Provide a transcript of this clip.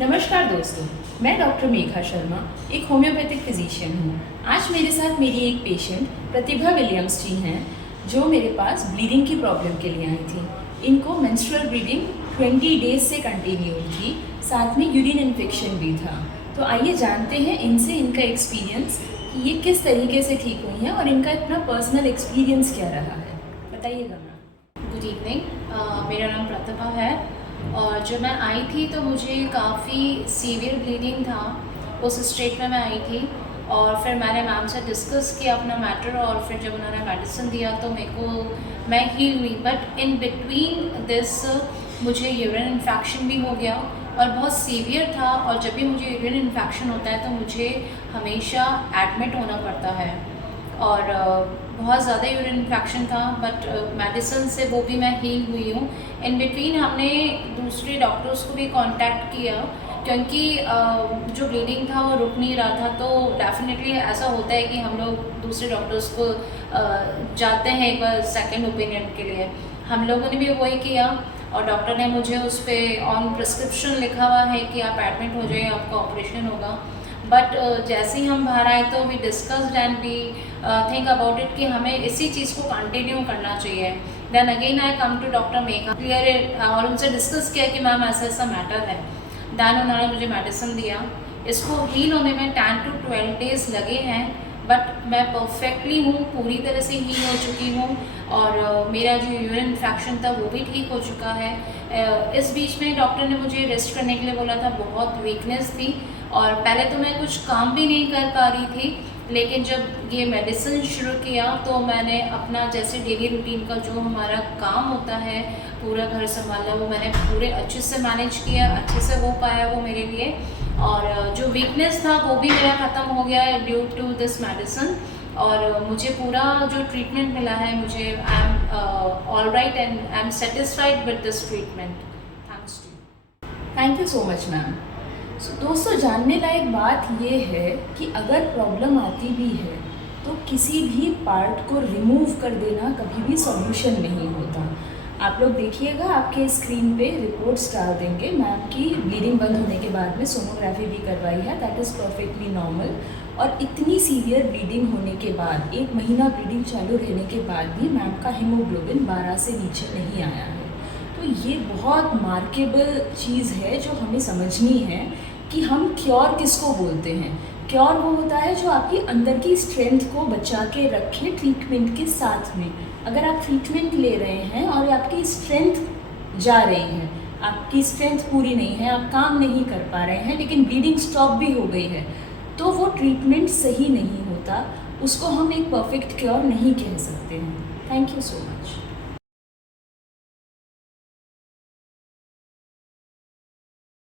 नमस्कार दोस्तों, मैं डॉक्टर मेघा शर्मा, एक होम्योपैथिक फिजिशियन हूँ। आज मेरे साथ मेरी एक पेशेंट प्रतिभा विलियम्स जी हैं, जो मेरे पास ब्लीडिंग की प्रॉब्लम के लिए आई थी। इनको मेंस्ट्रुअल ब्लीडिंग 20 डेज से कंटिन्यू थी, साथ में यूरिन इन्फेक्शन भी था। तो आइए जानते हैं इनसे इनका एक्सपीरियंस कि ये किस तरीके से ठीक हुई हैं और इनका इतना पर्सनल एक्सपीरियंस क्या रहा है। बताइएगा मैम। गुड इवनिंग, मेरा नाम प्रतिभा है और जब मैं आई थी तो मुझे काफ़ी सीवियर ब्लीडिंग था। उस स्टेट में मैं आई थी और फिर मैंने मैम से डिस्कस किया अपना मैटर और फिर जब उन्होंने मेडिसिन दिया तो मैं हील हुई। बट इन बिटवीन दिस मुझे यूरिन इन्फेक्शन भी हो गया और बहुत सीवियर था। और जब भी मुझे यूरिन इन्फेक्शन होता है तो मुझे हमेशा एडमिट होना पड़ता है और बहुत ज़्यादा यूरिन इन्फेक्शन था। बट मेडिसिन से वो भी मैं हील हुई हूँ। इन बिटवीन हमने दूसरे डॉक्टर्स को भी कांटेक्ट किया क्योंकि जो ब्लीडिंग था वो रुक नहीं रहा था। तो डेफिनेटली ऐसा होता है कि हम लोग दूसरे डॉक्टर्स को जाते हैं एक बार सेकेंड ओपिनियन के लिए। हम लोगों ने भी वही किया और डॉक्टर ने मुझे उस पर ऑन प्रिस्क्रिप्शन लिखा हुआ है कि आप एडमिट हो जाइए, आपका ऑपरेशन होगा। बट जैसे ही हम बाहर आए तो we discussed and we think about it कि हमें इसी चीज़ को कंटिन्यू करना चाहिए। Then again I come to doctor Megha clear और उनसे डिस्कस किया कि मैम ऐसा ऐसा मैटर है। देन उन्होंने मुझे मेडिसिन दिया। इसको हील होने में 10 to 12 डेज लगे हैं, बट मैं परफेक्टली हूँ, पूरी तरह से हील हो चुकी हूँ और मेरा जो यूरिन इन्फेक्शन था वो भी ठीक हो चुका है। इस बीच में डॉक्टर ने मुझे रेस्ट करने के लिए बोला था, बहुत वीकनेस थी और पहले तो मैं कुछ काम भी नहीं कर पा रही थी। लेकिन जब ये मेडिसिन शुरू किया तो मैंने अपना जैसे डेली रूटीन का जो हमारा काम होता है, पूरा घर संभालना, वो मैंने पूरे अच्छे से मैनेज किया, अच्छे से हो पाया वो मेरे लिए। और जो वीकनेस था वो भी मेरा ख़त्म हो गया है ड्यू टू दिस मेडिसिन। और मुझे पूरा जो ट्रीटमेंट मिला है, मुझे I am all right and I am satisfied with this treatment. Thanks to. Thank you so much ma'am. दोस्तों, जानने लायक बात ये है कि अगर प्रॉब्लम आती भी है तो किसी भी पार्ट को रिमूव कर देना कभी भी सॉल्यूशन नहीं होता। आप लोग देखिएगा, आपके स्क्रीन पे रिपोर्ट्स डाल देंगे। मैम की ब्लीडिंग बंद होने के बाद में सोनोग्राफी भी करवाई है, दैट इज़ परफेक्टली नॉर्मल। और इतनी सीवियर ब्लीडिंग होने के बाद, 1 महीना ब्लीडिंग चालू रहने के बाद भी मैम का हीमोग्लोबिन 12 से नीचे नहीं आया है। तो ये बहुत मार्केबल चीज़ है जो हमें समझनी है कि हम क्योर किसको बोलते हैं। क्योर वो होता है जो आपकी अंदर की स्ट्रेंथ को बचा के रखे ट्रीटमेंट के साथ में। अगर आप ट्रीटमेंट ले रहे हैं और आपकी स्ट्रेंथ जा रही है, आपकी स्ट्रेंथ पूरी नहीं है, आप काम नहीं कर पा रहे हैं, लेकिन ब्लीडिंग स्टॉप भी हो गई है, तो वो ट्रीटमेंट सही नहीं होता। उसको हम एक परफेक्ट क्योर नहीं कह सकते हैं। Thank you so much.